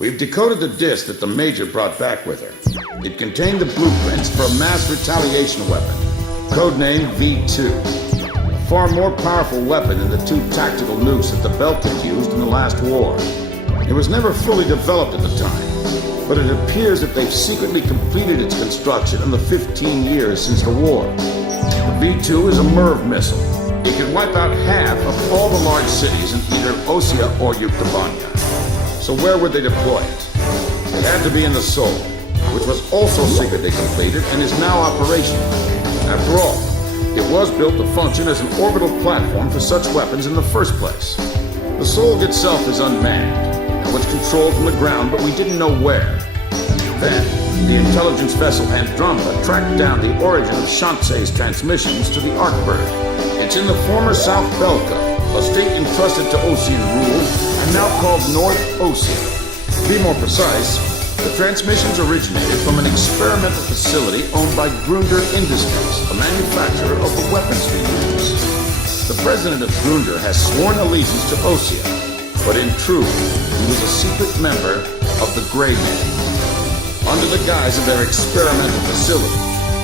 We've decoded the disc that the Major brought back with her. It contained the blueprints for a mass retaliation weapon, codenamed V2. A far more powerful weapon than the two tactical nukes that the Belkans used in the last war. It was never fully developed at the time, but it appears that they've secretly completed its construction in the 15 years since the war. The V2 is a MIRV missile. It can wipe out half of all the large cities in either U.S.A. or Yuktavania. So where would they deploy it? It had to be in the Sol, which was also secretly completed and is now operational. After all, it was built to function as an orbital platform for such weapons in the first place. The Sol itself is unmanned and was controlled from the ground, but we didn't know where. Then, the intelligence vessel Andromeda tracked down the origin of Shanxe's transmissions to the Arkbird. It's in the former South Belka, a state entrusted to Osean rule and now called North Osean. To be more precise, the transmissions originated from an experimental facility owned by Grunder Industries, a manufacturer of the weapons we use. The president of Grunder has sworn allegiance to Osean, but in truth, he was a secret member of the Grey Men. Under the guise of their experimental facility,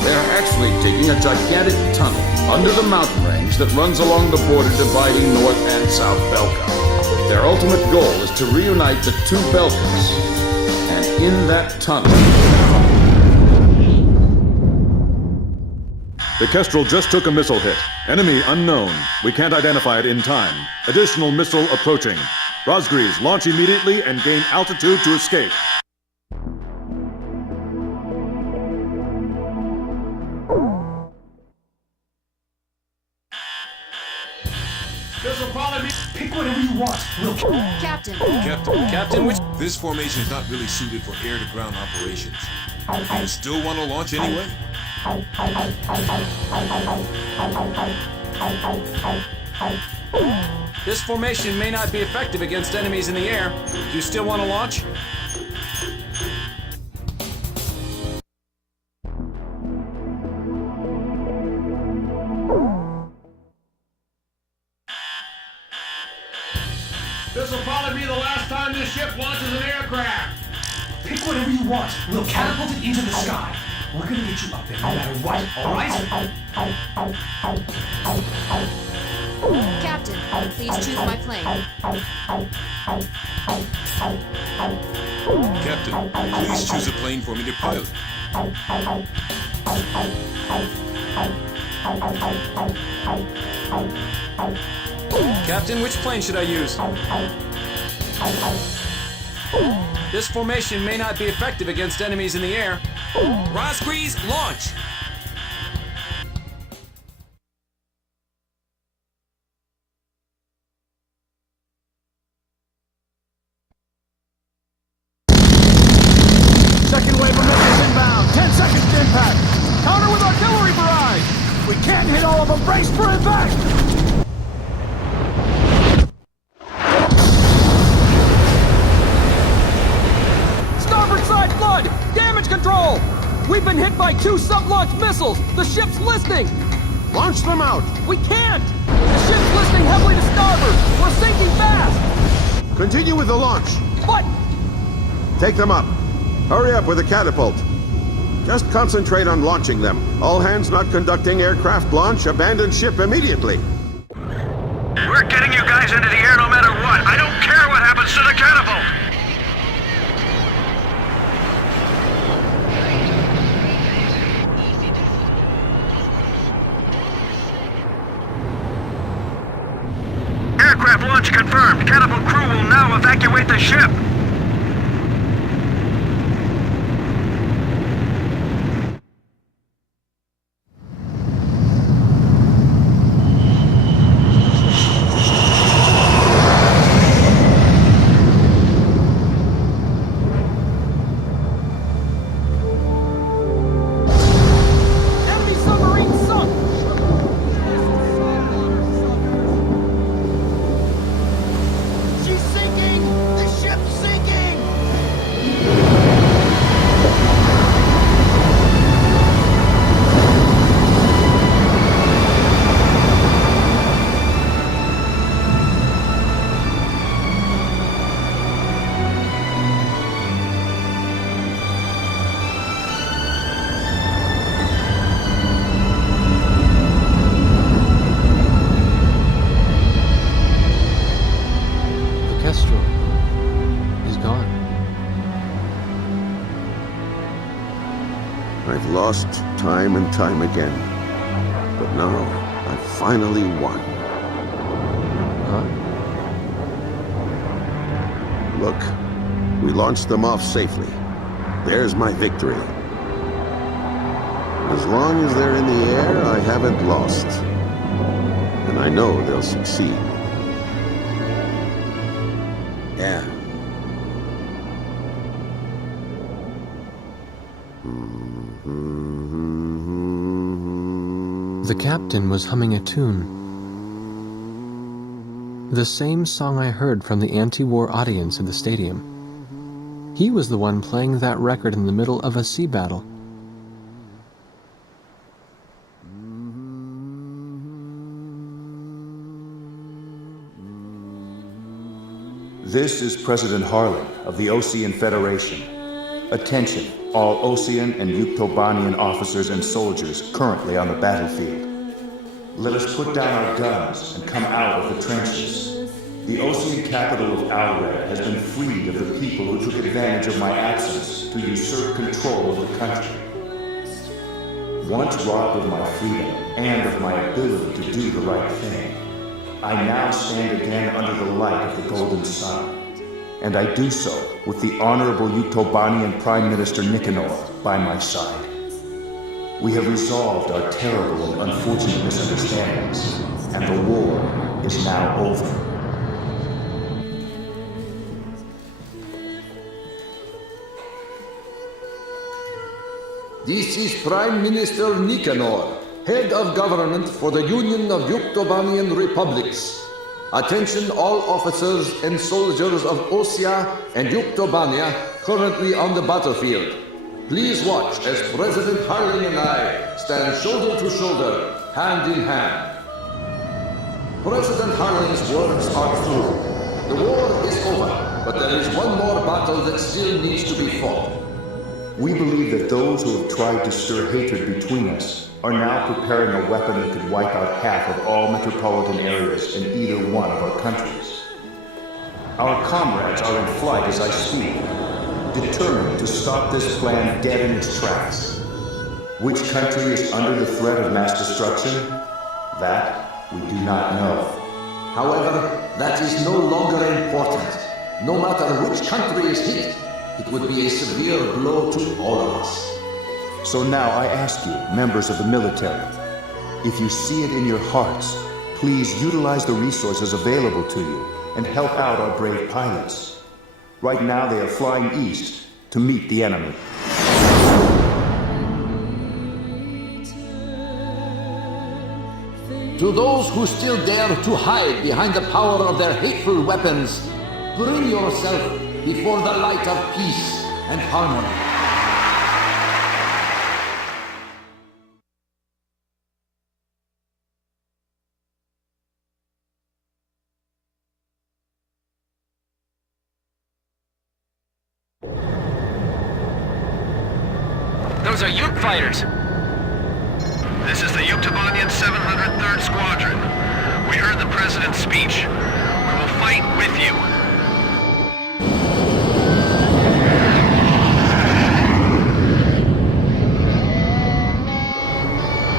they are actually digging a gigantic tunnel under the mountain range that runs along the border dividing North and South Belka. Their ultimate goal is to reunite the two Belkas, and in that tunnel... The Kestrel just took a missile hit. Enemy unknown. We can't identify it in time. Additional missile approaching. Rosgreaves, launch immediately and gain altitude to escape. This'll probably be... Pick whatever you want. We'll... Captain, which... This formation is not really suited for air-to-ground operations. You still want to launch anyway? This formation may not be effective against enemies in the air. Do you still want to launch? This'll probably be the last time this ship launches an aircraft. Pick whatever you want. We'll catapult it into the sky. We're gonna get you up there no matter what, all right? Captain, please choose my plane. Captain, please choose a plane for me to pilot. Captain, which plane should I use? This formation may not be effective against enemies in the air. Rosgreaves, launch! Second wave of missiles inbound. 10 seconds to impact. Counter with artillery barrage. We can't hit all of them. Brace for impact. Starboard side flood. Damage control. We've been hit by 2 sub-launch missiles. The ship's listening. Launch them out! We can't. The ship's listening heavily to starboard. We're sinking fast. Continue with the launch. What? Take them up. Hurry up with the catapult. Just concentrate on launching them. All hands not conducting aircraft launch, abandon ship immediately. We're getting you guys into the air no matter what. I don't care what happens to the catapult. Aircraft launch confirmed. Catapult crew will now evacuate the ship. Enemy submarine sunk. She's sinking. The ship's sinking. I've lost time and time again. But now, I've finally won. Huh? Look, we launched them off safely. There's my victory. As long as they're in the air, I haven't lost. And I know they'll succeed. Yeah. The captain was humming a tune. The same song I heard from the anti-war audience in the stadium. He was the one playing that record in the middle of a sea battle. This is President Harlan of the Osean Federation. Attention, all Osean and Yuktobanian officers and soldiers currently on the battlefield. Let us put down our guns and come out of the trenches. The Osean capital of Alred has been freed of the people who took advantage of my absence to usurp control of the country. Once robbed of my freedom and of my ability to do the right thing, I now stand again under the light of the golden sun. And I do so with the Honorable Yuktobanian Prime Minister Nicanor by my side. We have resolved our terrible and unfortunate misunderstandings, and the war is now over. This is Prime Minister Nicanor, Head of Government for the Union of Yuktobanian Republics. Attention all officers and soldiers of Osea and Yuktobania currently on the battlefield. Please watch as President Harlan and I stand shoulder to shoulder, hand in hand. President Harlan's words are true. The war is over, but there is one more battle that still needs to be fought. We believe that those who have tried to stir hatred between us are now preparing a weapon that could wipe out half of all metropolitan areas in either one of our countries. Our comrades are in flight as I speak, determined to stop this plan dead in its tracks. Which country is under the threat of mass destruction? That we do not know. However, that is no longer important. No matter which country is hit, it would be a severe blow to all of us. So now I ask you, members of the military, if you see it in your hearts, please utilize the resources available to you and help out our brave pilots. Right now they are flying east to meet the enemy. To those who still dare to hide behind the power of their hateful weapons, bring yourself before the light of peace and harmony. Those are Yuk fighters. This is the Yuktobanian 703rd Squadron. We heard the President's speech. We will fight with you.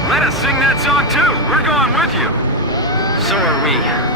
Let us sing that song too. We're going with you. So are we.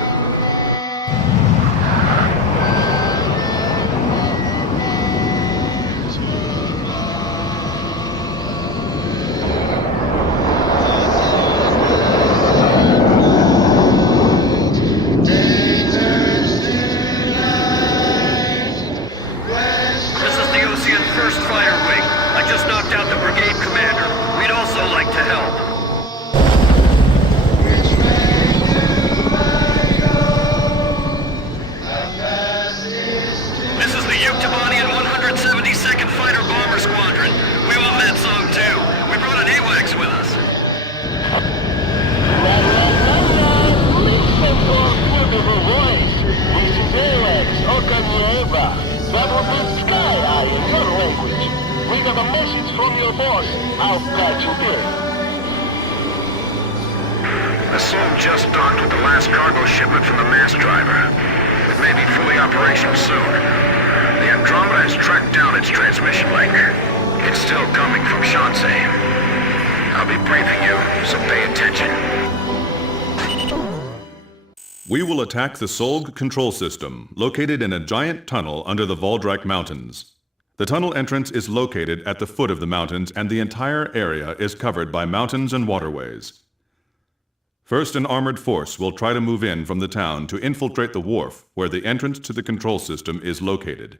still coming from U.S.A. I'll be briefing you, so pay attention. We will attack the Solg control system, located in a giant tunnel under the Voldrak Mountains. The tunnel entrance is located at the foot of the mountains, and the entire area is covered by mountains and waterways. First, an armored force will try to move in from the town to infiltrate the wharf, where the entrance to the control system is located.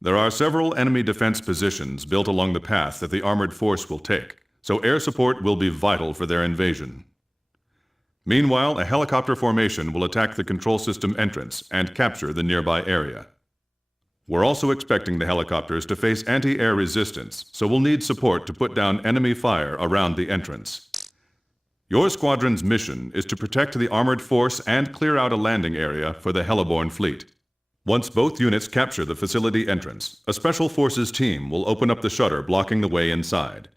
There are several enemy defense positions built along the path that the armored force will take, so air support will be vital for their invasion. Meanwhile, a helicopter formation will attack the control system entrance and capture the nearby area. We're also expecting the helicopters to face anti-air resistance, so we'll need support to put down enemy fire around the entrance. Your squadron's mission is to protect the armored force and clear out a landing area for the Heliborn fleet. Once both units capture the facility entrance, a Special Forces team will open up the shutter blocking the way inside.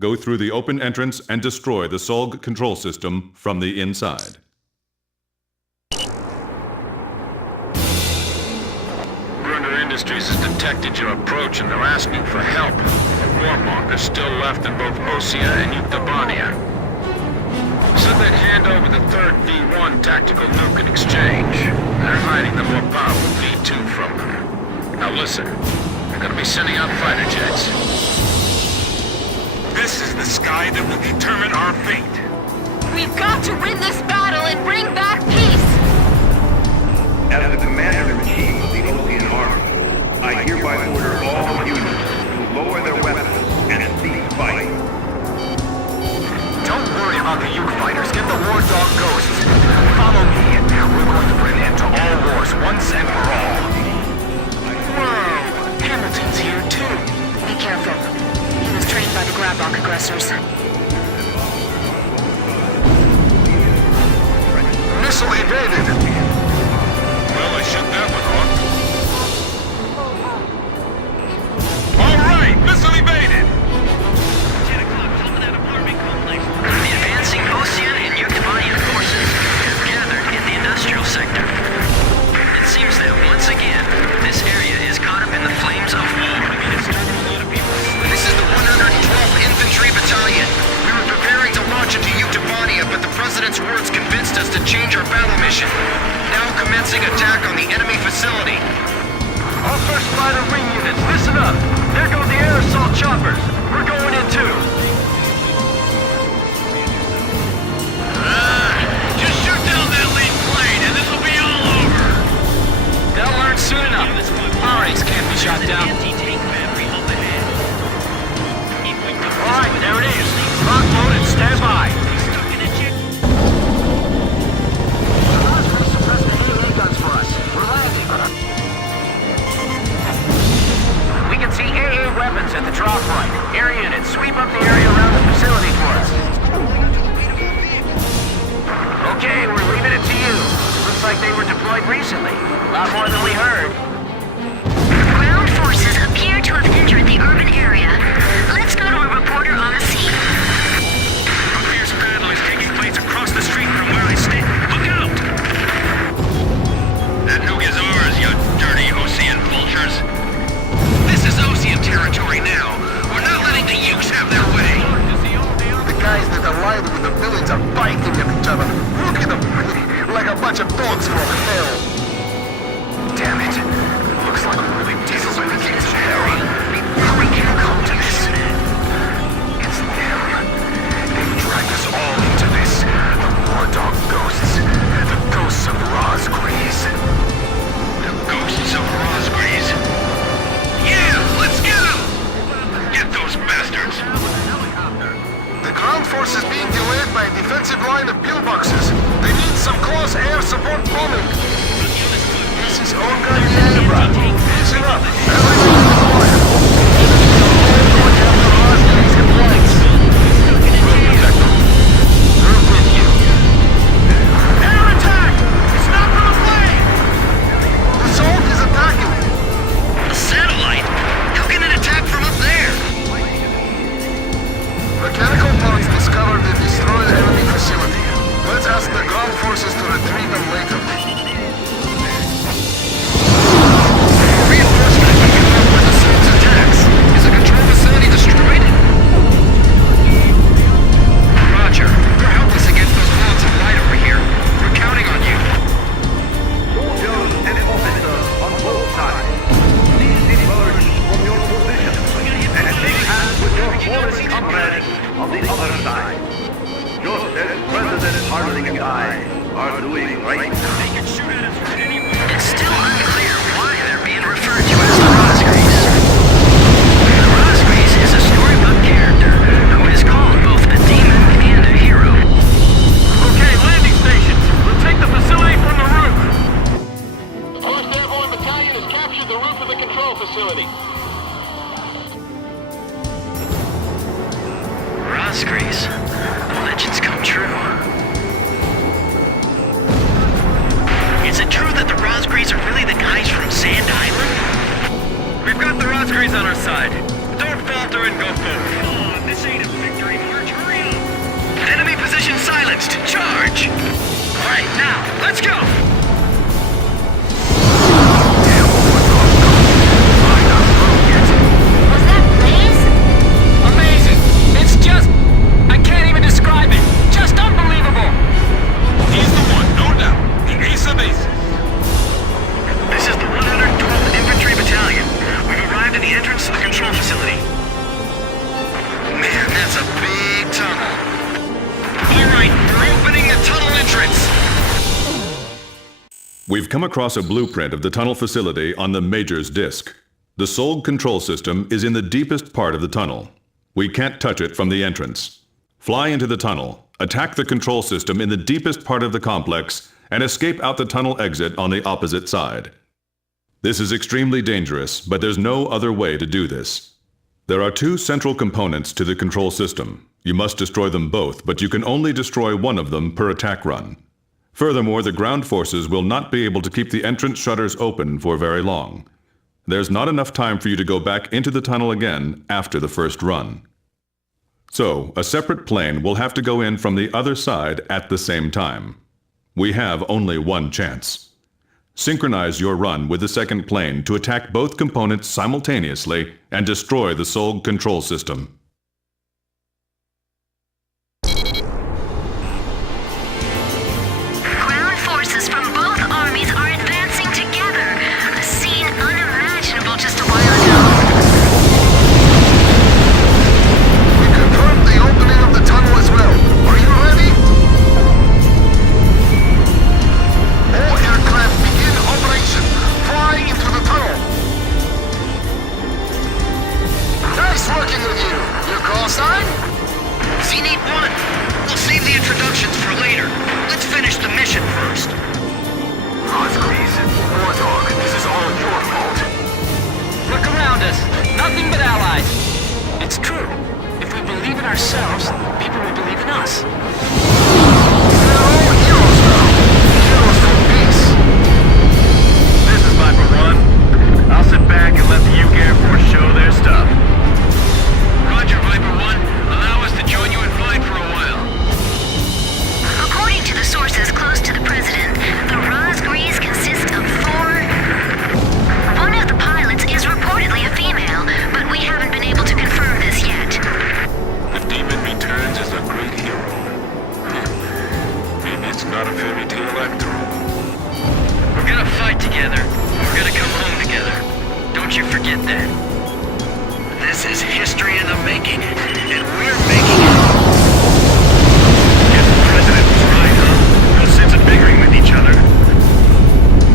Go through the open entrance and destroy the Solg control system from the inside. Grunder Industries has detected your approach and they're asking for help. A warmonger still left in both U.S.A. and U.S.A. Said they'd hand over the third V1 tactical nuke in exchange. They're hiding the more powerful V2 from them. Now listen, they're gonna be sending out fighter jets. This is the sky that will determine our fate. We've got to win this battle and bring back peace! As the Commander-in-Chief of the Ocean Army, I hereby order all units to lower their weapons and cease fighting. Don't worry about the Uke fighters. Get the war dog ghosts. Follow me, and we're going to put an end to all wars once and for all. Whoa! Hamilton's here, too. Be careful. He was trained by the Grabok aggressors. Missile evaded! Well, I shut that one off. All right! Missile evaded! 10 o'clock, top of that apartment complex. The advancing Ocean and Yuktobanian forces have gathered in the industrial sector. It seems that once again, this area is caught up in the flames of war. This is the 112th Infantry Battalion. We were preparing to launch into Yuktobania, but the President's words convinced us to change our battle mission. Now commencing attack on the enemy facility. All first fighter wing units, listen up. There go the air assault choppers. We're going in too. Just shoot down that lead plane, and this will be all over. They'll learn soon enough. Alright, can't be shot down. Anti-tank battery up ahead. All right, there it is. Lock loaded, stand by. We can see AA weapons at the drop point. Air units, sweep up the area around the facility for us. Okay, we're leaving it to you. Looks like they were deployed recently. A lot more than we heard. Ground forces appear to have entered the urban area. Let's go to a reporter on the scene. A fierce battle is taking place across the street from where I stand. Look out! That nuke is ours, you dirty Ocean vultures. This is Ocean territory now. We're not letting the Ukes have their way. The guys that allied with the villains are biting at each other. Look at them! Like a bunch of dogs from hell. Damn it. Looks like we really did when we came to hell. How we can come to this? It's them. They dragged us all into this. The war dog ghosts. The ghosts of Rosgrees. The ghosts of Rosgrees? Yeah, let's get them! Get those bastards! The ground force is being delayed by a defensive line of pillboxes. They need some close air support bombing. This is Elgato. Listen up. We're with you. Air attack! It's not from a plane! The Solg is attacking. A satellite? How can it attack from up there? Mechanical parts discovered and destroyed enemy facility. Let's ask the ground forces to retrieve them later. the other side. Just as President Harding and I are doing right now. They can shoot at us from anywhere. It's still unclear why they're being referred to as the Rosgrees. The Rosgrees is a storybook character who is called both a demon and a hero. Okay, landing stations. We'll take the facility from the roof. The 1st Airborne Battalion has captured the roof of the control facility. Rosgrees. Legends come true. Is it true that the Rosgrees are really the guys from Sand Island? We've got the Rosgrees on our side. Don't falter and go forward. Come on, this ain't a victory march. Hurry up! Enemy position silenced. Charge! Alright, now, let's go! Was that Blaze? Amazing! It's just... I can't even describe it. Just unbelievable! He's the one, no doubt. The ace of aces. This is the 112th Infantry Battalion. We've arrived at the entrance to the control facility. Man, that's a big tunnel. Alright, we're opening the tunnel entrance. We've come across a blueprint of the tunnel facility on the Major's disk. The Solg control system is in the deepest part of the tunnel. We can't touch it from the entrance. Fly into the tunnel, attack the control system in the deepest part of the complex, and escape out the tunnel exit on the opposite side. This is extremely dangerous, but there's no other way to do this. There are two central components to the control system. You must destroy them both, but you can only destroy one of them per attack run. Furthermore, the ground forces will not be able to keep the entrance shutters open for very long. There's not enough time for you to go back into the tunnel again after the first run. So, a separate plane will have to go in from the other side at the same time. We have only one chance. Synchronize your run with the second plane to attack both components simultaneously and destroy the Solg control system. Ground forces from both armies are advancing together. A scene unimaginable just a while ago. We confirmed the opening of the tunnel as well. Are you ready? All aircraft begin operation. Flying into the tunnel. Nice working with you. Your call sign? Z-Need 1. We'll save the introductions for later. Let's finish the mission first. Rosgrees, War Dog, this is all your fault. Look around us. Nothing but allies. It's true. If we believe in ourselves, people will believe in us. They're all heroes now. Heroes for peace. This is Viper 1. I'll sit back and let the UK Air Force show their stuff. Roger, Viper 1. Allow us to join you and fly for a while. According to the sources close to the President, the Rosgrees consist of 4... One of the pilots is reportedly a female, but we haven't been able to confirm this yet. The demon returns as a great hero. Maybe it's not a fairy tale after all. We're gonna fight together. We're gonna come home together. Don't you forget that. This is history in the making, and we're making it. Guess the President was right, huh? No sense of bickering with each other.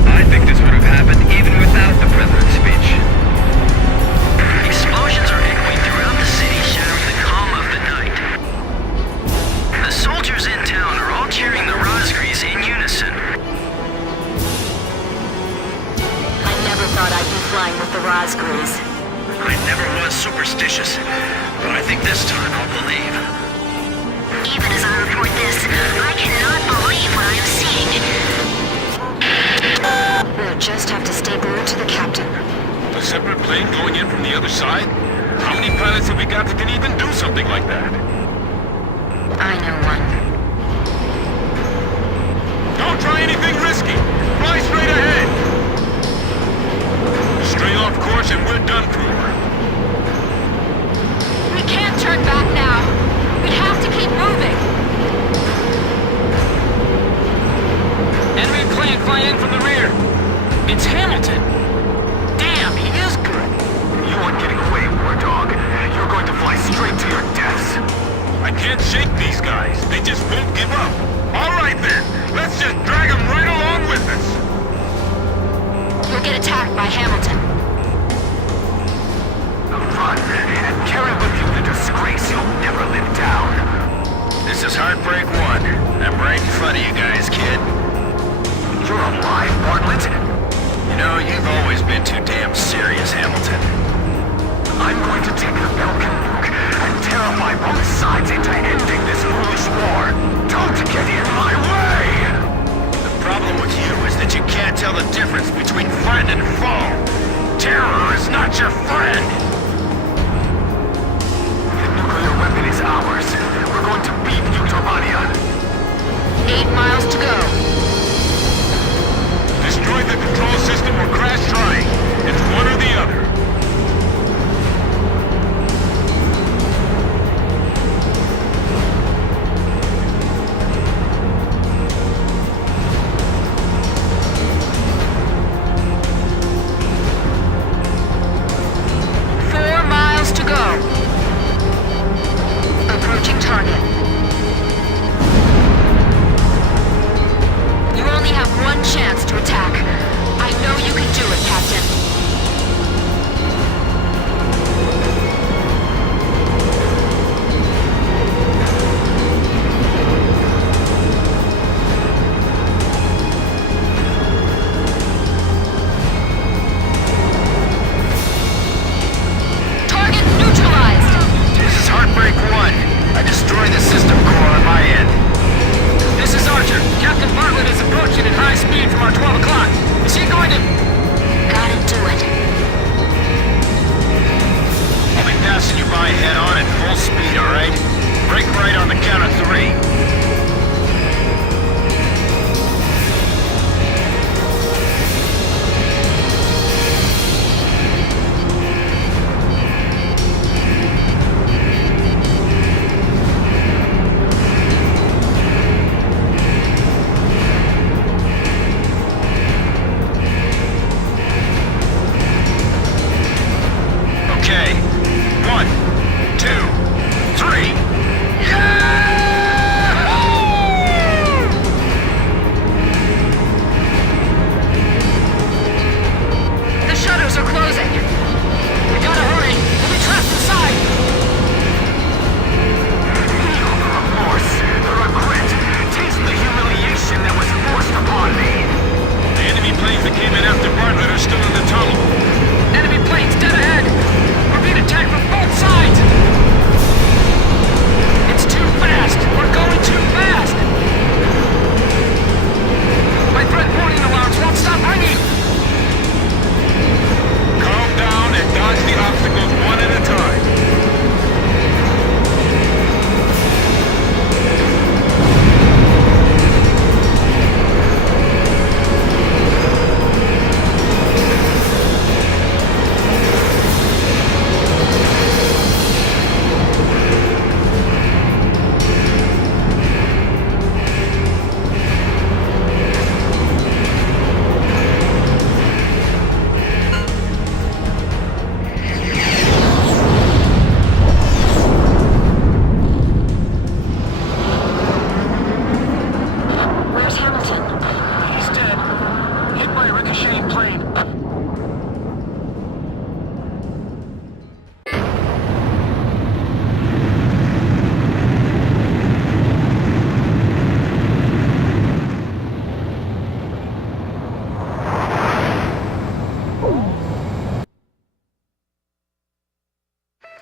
I think this would have happened even without the President's speech. Explosions are echoing throughout the city, shattering the calm of the night. The soldiers in town are all cheering the Rosgrees in unison. I never thought I'd be flying with the Rosgrees. I never was superstitious, but I think this time I'll believe. Even as I report this, I cannot believe what I am seeing. We'll just have to stay glued to the captain. A separate plane going in from the other side? How many pilots have we got that can even do something like that? I know one. Don't try anything risky! Fly straight ahead! Stray off course and we're done for. We can't turn back now. We have to keep moving. Enemy plane flying in from the rear. It's Hamilton. Damn, he is good. You aren't getting away, War Dog. You're going to fly straight to your deaths. I can't This is Heartbreak 1. I'm right in front of you guys, kid. You're alive, Bartlett? You know, you've always been too damn serious, Hamilton. I'm going to take the Belkin nuke and terrify both sides into ending this foolish war. Don't get in my way! The problem with you is that you can't tell the difference between friend and foe. Terror is not your friend! The nuclear weapon is ours. We're going to beat U.S.A. 8 miles to go. Destroy the control system or crash trying. It's one or the other.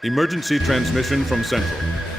Emergency transmission from Central.